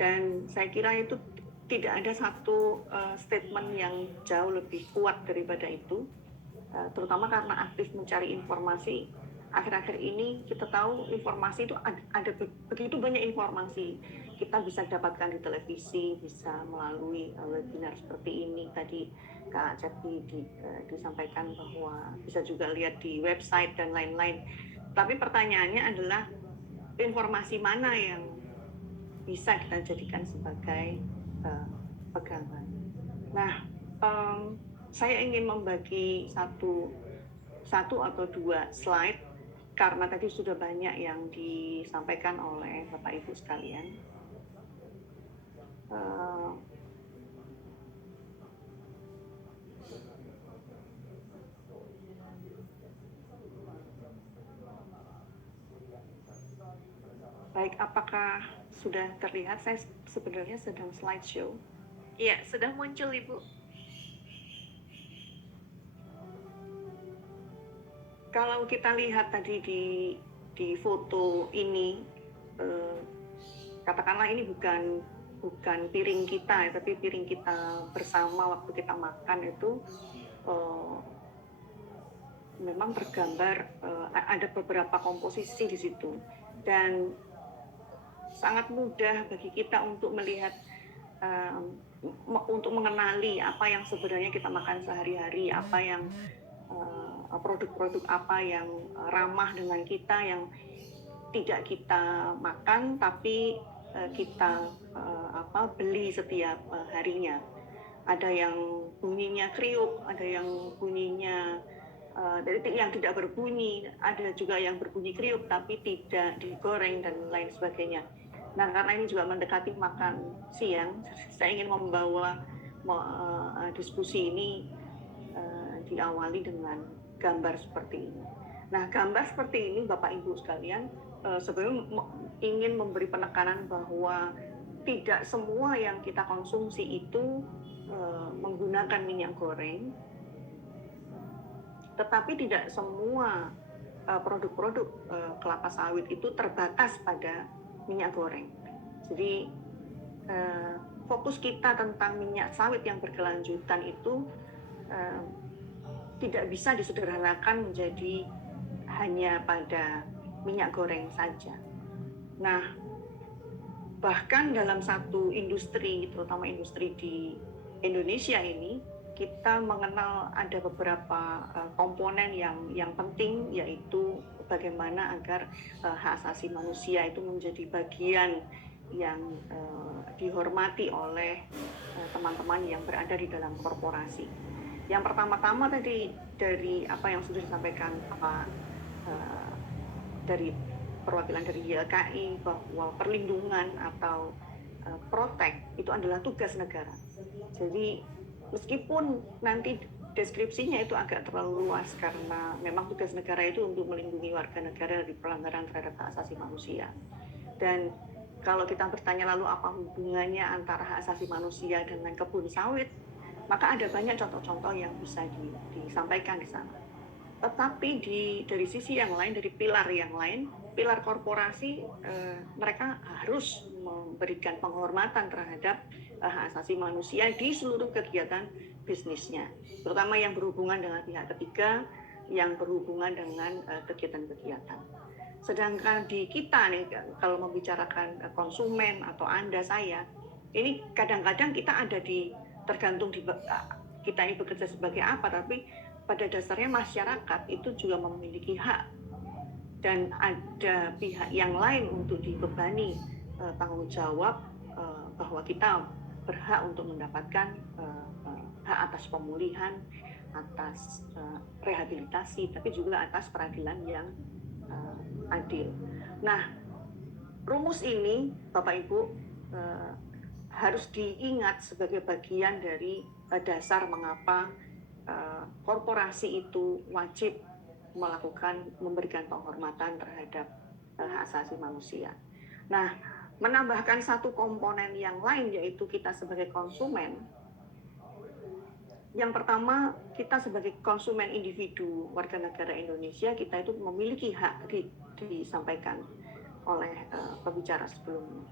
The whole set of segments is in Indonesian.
Dan saya kira itu tidak ada satu statement yang jauh lebih kuat daripada itu, terutama karena aktif mencari informasi. Akhir-akhir ini kita tahu informasi itu ada begitu banyak informasi. Kita bisa dapatkan di televisi, bisa melalui webinar seperti ini. Tadi Kak Cepi disampaikan bahwa bisa juga lihat di website dan lain-lain. Tapi pertanyaannya adalah informasi mana yang bisa kita jadikan sebagai pegangan. Nah, saya ingin membagi satu atau dua slide karena tadi sudah banyak yang disampaikan oleh Bapak Ibu sekalian. Baik, apakah sudah terlihat? Saya sebenarnya sedang slideshow. Iya, sudah muncul Ibu. Kalau kita lihat tadi di foto ini, katakanlah ini bukan piring kita, tapi piring kita bersama waktu kita makan itu memang tergambar ada beberapa komposisi di situ, dan sangat mudah bagi kita untuk melihat, untuk mengenali apa yang sebenarnya kita makan sehari-hari, apa yang produk-produk apa yang ramah dengan kita, yang tidak kita makan tapi kita beli setiap harinya. Ada yang bunyinya kriuk, ada yang bunyinya yang tidak berbunyi, ada juga yang berbunyi kriuk tapi tidak digoreng dan lain sebagainya. Nah, karena ini juga mendekati makan siang, saya ingin membawa diskusi ini diawali dengan gambar seperti ini. Nah, gambar seperti ini Bapak Ibu sekalian sebenarnya ingin memberi penekanan bahwa tidak semua yang kita konsumsi itu menggunakan minyak goreng, tetapi tidak semua produk-produk kelapa sawit itu terbatas pada minyak goreng. Jadi fokus kita tentang minyak sawit yang berkelanjutan itu tidak bisa disederhanakan menjadi hanya pada minyak goreng saja. Nah, bahkan dalam satu industri, terutama industri di Indonesia ini, kita mengenal ada beberapa komponen yang penting, yaitu bagaimana agar hak asasi manusia itu menjadi bagian yang dihormati oleh teman-teman yang berada di dalam korporasi. Yang pertama-tama tadi dari apa yang sudah disampaikan Pak dari perwakilan dari YLKI, bahwa perlindungan atau protect itu adalah tugas negara. Jadi meskipun nanti deskripsinya itu agak terlalu luas karena memang tugas negara itu untuk melindungi warga negara dari pelanggaran terhadap hak asasi manusia. Dan kalau kita bertanya lalu apa hubungannya antara hak asasi manusia dengan kebun sawit, maka ada banyak contoh-contoh yang bisa disampaikan di sana. Tetapi dari sisi yang lain, dari pilar yang lain, pilar korporasi, mereka harus memberikan penghormatan terhadap hak asasi manusia di seluruh kegiatan bisnisnya, terutama yang berhubungan dengan pihak ketiga, yang berhubungan dengan kegiatan-kegiatan. Sedangkan di kita nih, kalau membicarakan konsumen atau Anda, saya, ini kadang-kadang kita ada tergantung kita ini bekerja sebagai apa, tapi pada dasarnya masyarakat itu juga memiliki hak dan ada pihak yang lain untuk dibebani tanggung jawab bahwa kita berhak untuk mendapatkan hak atas pemulihan, atas rehabilitasi, tapi juga atas peradilan yang adil. Nah, rumus ini Bapak Ibu harus diingat sebagai bagian dari dasar mengapa korporasi itu wajib memberikan penghormatan terhadap hak asasi manusia. Nah, menambahkan satu komponen yang lain, yaitu kita sebagai konsumen. Yang pertama, kita sebagai konsumen individu warga negara Indonesia, kita itu memiliki hak, disampaikan oleh pembicara sebelumnya.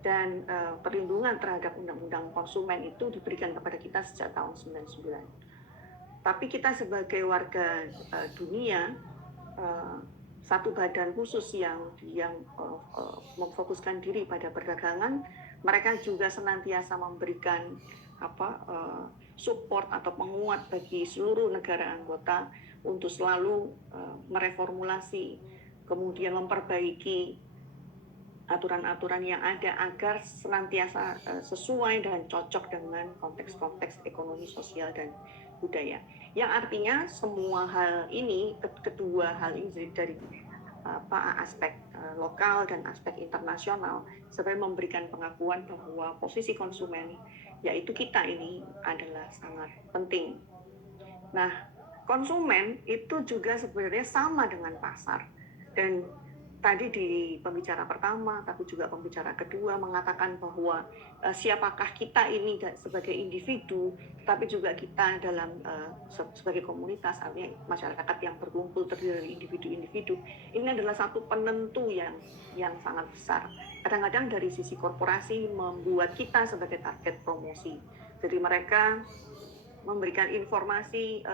dan perlindungan terhadap undang-undang konsumen itu diberikan kepada kita sejak tahun 99. Tapi kita sebagai warga dunia, satu badan khusus yang memfokuskan diri pada perdagangan, mereka juga senantiasa memberikan support atau penguat bagi seluruh negara anggota untuk selalu mereformulasi, kemudian memperbaiki aturan-aturan yang ada agar senantiasa sesuai dan cocok dengan konteks-konteks ekonomi, sosial, dan budaya. Yang artinya semua hal ini, kedua hal ini dari aspek lokal dan aspek internasional, supaya memberikan pengakuan bahwa posisi konsumen, yaitu kita ini, adalah sangat penting. Nah, konsumen itu juga sebenarnya sama dengan pasar. Dan tadi di pembicara pertama, tapi juga pembicara kedua mengatakan bahwa siapakah kita ini sebagai individu, tapi juga kita dalam sebagai komunitas, artinya masyarakat yang berkumpul terdiri dari individu-individu. Ini adalah satu penentu yang sangat besar. Kadang-kadang dari sisi korporasi membuat kita sebagai target promosi. Jadi mereka memberikan informasi,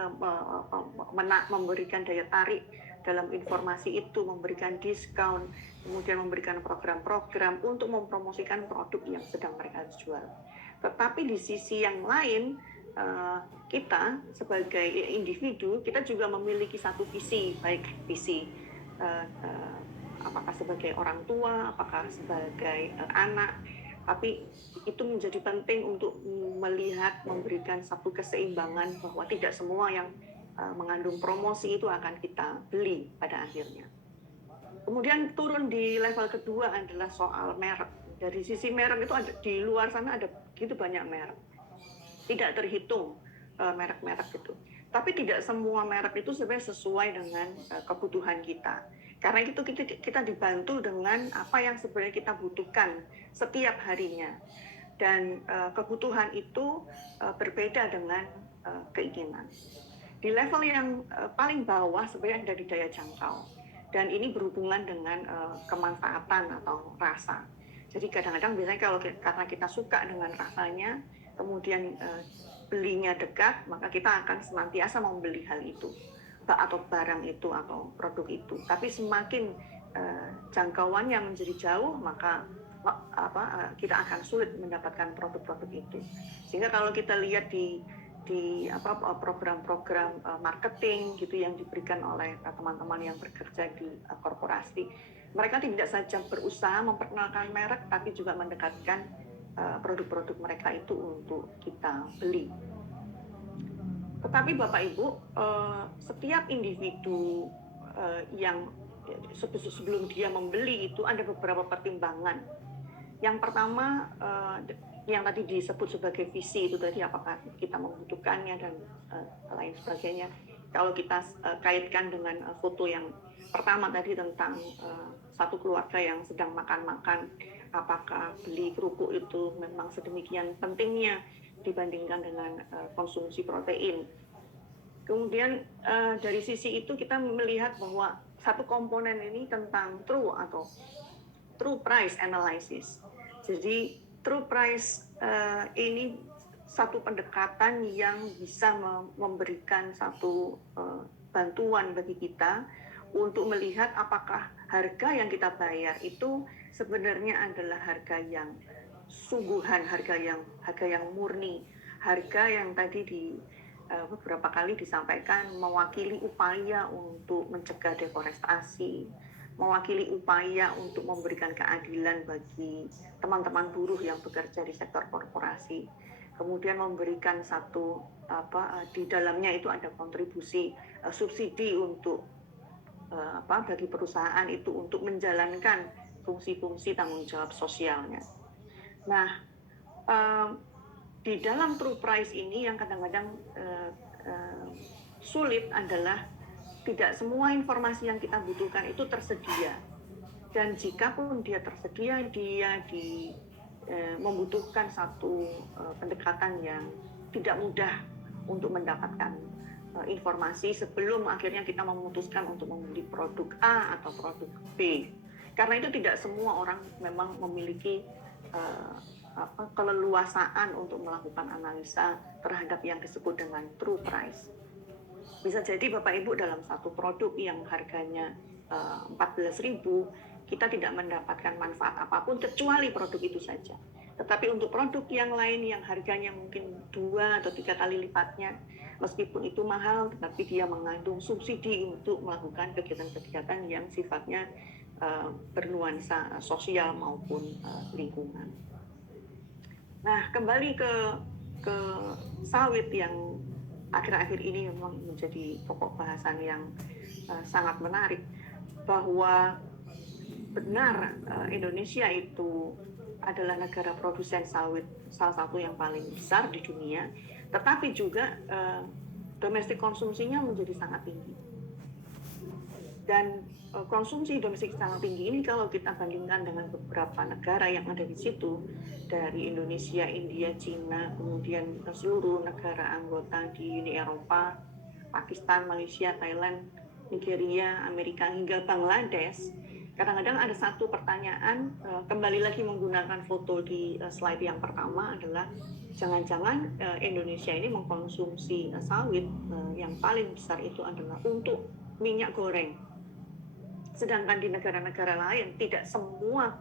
memberikan daya tarik dalam informasi itu, memberikan diskon, kemudian memberikan program-program untuk mempromosikan produk yang sedang mereka jual. Tetapi di sisi yang lain, kita sebagai individu, kita juga memiliki satu visi, baik visi apakah sebagai orang tua, apakah sebagai anak, tapi itu menjadi penting untuk melihat, memberikan satu keseimbangan bahwa tidak semua yang mengandung promosi itu akan kita beli pada akhirnya. Kemudian turun di level kedua adalah soal merek. Dari sisi merek itu ada, di luar sana ada begitu banyak merek. Tidak terhitung merek-merek itu. Tapi tidak semua merek itu sebenarnya sesuai dengan kebutuhan kita. Karena itu kita dibantu dengan apa yang sebenarnya kita butuhkan setiap harinya. Dan kebutuhan itu berbeda dengan keinginan. Di level yang paling bawah sebenarnya dari daya jangkau, dan ini berhubungan dengan kemanfaatan atau rasa. Jadi kadang-kadang biasanya kalau karena kita suka dengan rasanya, kemudian belinya dekat, maka kita akan senantiasa membeli hal itu, atau barang itu atau produk itu. Tapi semakin jangkauannya menjadi jauh, maka kita akan sulit mendapatkan produk-produk itu. Sehingga kalau kita lihat di program-program marketing gitu yang diberikan oleh teman-teman yang bekerja di korporasi, mereka tidak saja berusaha memperkenalkan merek, tapi juga mendekatkan produk-produk mereka itu untuk kita beli. Tetapi Bapak Ibu, setiap individu yang sebelum dia membeli itu ada beberapa pertimbangan. Yang pertama, yang tadi disebut sebagai visi itu tadi, apakah kita membutuhkannya dan lain sebagainya. Kalau kita kaitkan dengan foto yang pertama tadi tentang satu keluarga yang sedang makan-makan, apakah beli kerupuk itu memang sedemikian pentingnya dibandingkan dengan konsumsi protein. Kemudian dari sisi itu kita melihat bahwa satu komponen ini tentang true price analysis. Jadi true price ini satu pendekatan yang bisa memberikan satu bantuan bagi kita untuk melihat apakah harga yang kita bayar itu sebenarnya adalah harga yang sungguhan, harga yang murni, harga yang tadi beberapa kali disampaikan mewakili upaya untuk mencegah deforestasi, mewakili upaya untuk memberikan keadilan bagi teman-teman buruh yang bekerja di sektor korporasi, kemudian memberikan satu di dalamnya itu ada kontribusi subsidi untuk bagi perusahaan itu untuk menjalankan fungsi-fungsi tanggung jawab sosialnya. Nah, di dalam true price ini yang kadang-kadang sulit adalah tidak semua informasi yang kita butuhkan itu tersedia. Dan jika pun dia tersedia, dia membutuhkan satu pendekatan yang tidak mudah untuk mendapatkan informasi sebelum akhirnya kita memutuskan untuk membeli produk A atau produk B. Karena itu tidak semua orang memang memiliki eh, keleluasaan untuk melakukan analisa terhadap yang disebut dengan true price. Bisa jadi Bapak Ibu dalam satu produk yang harganya 14.000, kita tidak mendapatkan manfaat apapun kecuali produk itu saja. Tetapi untuk produk yang lain yang harganya mungkin 2 atau 3 kali lipatnya, meskipun itu mahal, tetapi dia mengandung subsidi untuk melakukan kegiatan-kegiatan yang sifatnya bernuansa sosial maupun lingkungan. Nah, kembali ke sawit yang akhir-akhir ini memang menjadi pokok bahasan yang sangat menarik, bahwa benar Indonesia itu adalah negara produsen sawit salah satu yang paling besar di dunia, tetapi juga domestik konsumsinya menjadi sangat tinggi. Dan konsumsi domestik sangat tinggi ini kalau kita bandingkan dengan beberapa negara yang ada di situ, dari Indonesia, India, Cina, kemudian seluruh negara anggota di Uni Eropa, Pakistan, Malaysia, Thailand, Nigeria, Amerika, hingga Bangladesh, kadang-kadang ada satu pertanyaan, kembali lagi menggunakan foto di slide yang pertama, adalah jangan-jangan Indonesia ini mengkonsumsi sawit yang paling besar itu adalah untuk minyak goreng. Sedangkan di negara-negara lain tidak semua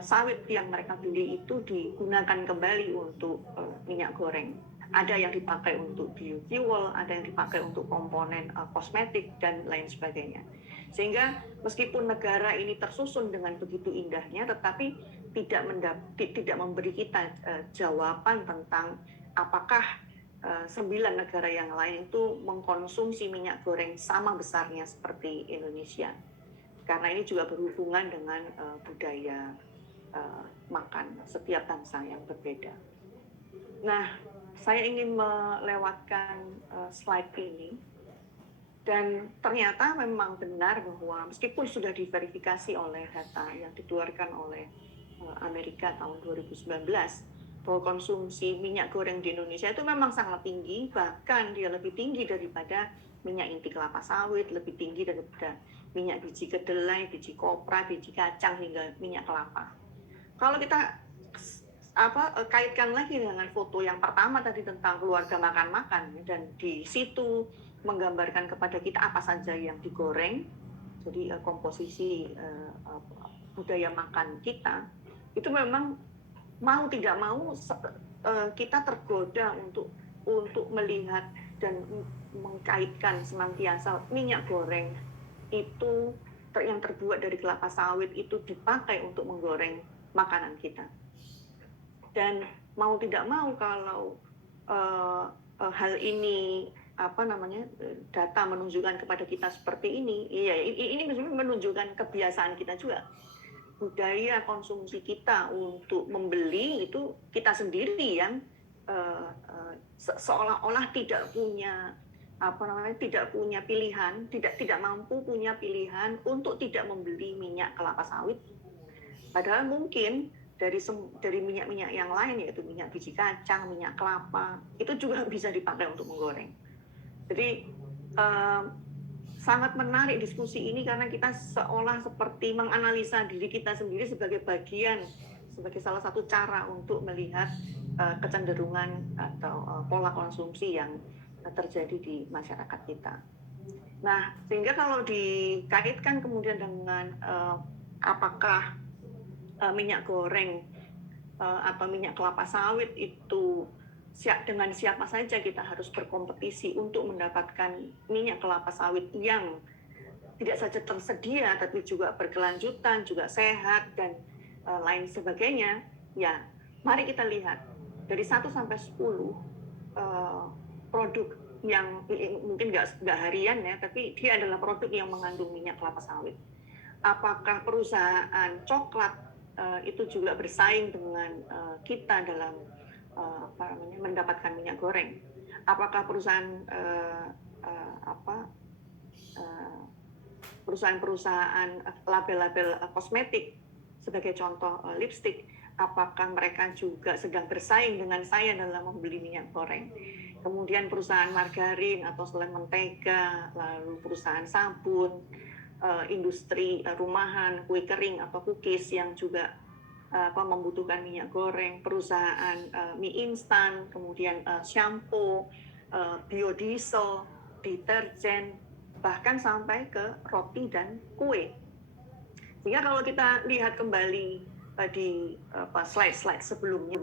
sawit yang mereka beli itu digunakan kembali untuk minyak goreng. Ada yang dipakai untuk biofuel, ada yang dipakai untuk komponen kosmetik dan lain sebagainya. Sehingga meskipun negara ini tersusun dengan begitu indahnya, tetapi tidak memberi kita jawaban tentang apakah 9 negara yang lain itu mengkonsumsi minyak goreng sama besarnya seperti Indonesia. Karena ini juga berhubungan dengan budaya makan setiap bangsa yang berbeda. Nah, saya ingin melewatkan slide ini, dan ternyata memang benar bahwa meskipun sudah diverifikasi oleh data yang dikeluarkan oleh Amerika tahun 2019, bahwa konsumsi minyak goreng di Indonesia itu memang sangat tinggi, bahkan dia lebih tinggi daripada minyak inti kelapa sawit, lebih tinggi daripada minyak biji kedelai, biji kopra, biji kacang, hingga minyak kelapa. Kalau kita kaitkan lagi dengan foto yang pertama tadi tentang keluarga makan-makan, dan di situ menggambarkan kepada kita apa saja yang digoreng, jadi komposisi budaya makan kita, itu memang mau tidak mau kita tergoda untuk melihat dan mengkaitkan senantiasa minyak goreng itu yang terbuat dari kelapa sawit itu dipakai untuk menggoreng makanan kita. Dan mau tidak mau kalau hal ini data menunjukkan kepada kita seperti ini, ini menunjukkan kebiasaan kita juga. Budaya konsumsi kita untuk membeli itu kita sendiri yang seolah-olah tidak punya pilihan, tidak mampu punya pilihan untuk tidak membeli minyak kelapa sawit. Padahal mungkin dari minyak-minyak yang lain, yaitu minyak biji kacang, minyak kelapa, itu juga bisa dipakai untuk menggoreng. Jadi sangat menarik diskusi ini karena kita seolah seperti menganalisa diri kita sendiri sebagai salah satu cara untuk melihat kecenderungan atau pola konsumsi yang terjadi di masyarakat kita. Nah, sehingga kalau dikaitkan kemudian dengan apakah minyak goreng atau minyak kelapa sawit itu dengan siapa saja kita harus berkompetisi untuk mendapatkan minyak kelapa sawit yang tidak saja tersedia tapi juga berkelanjutan, juga sehat dan lain sebagainya, ya mari kita lihat dari 1 sampai 10 produk yang mungkin nggak harian ya, tapi dia adalah produk yang mengandung minyak kelapa sawit. Apakah perusahaan coklat itu juga bersaing dengan kita dalam mendapatkan minyak goreng? Apakah perusahaan label-label kosmetik, sebagai contoh lipstick, apakah mereka juga sedang bersaing dengan saya dalam membeli minyak goreng? Kemudian perusahaan margarin atau selai mentega, lalu perusahaan sabun, industri rumahan, kue kering atau cookies yang juga membutuhkan minyak goreng, perusahaan mie instan, kemudian shampoo, biodiesel, deterjen, bahkan sampai ke roti dan kue. Sehingga kalau kita lihat kembali di slide-slide sebelumnya,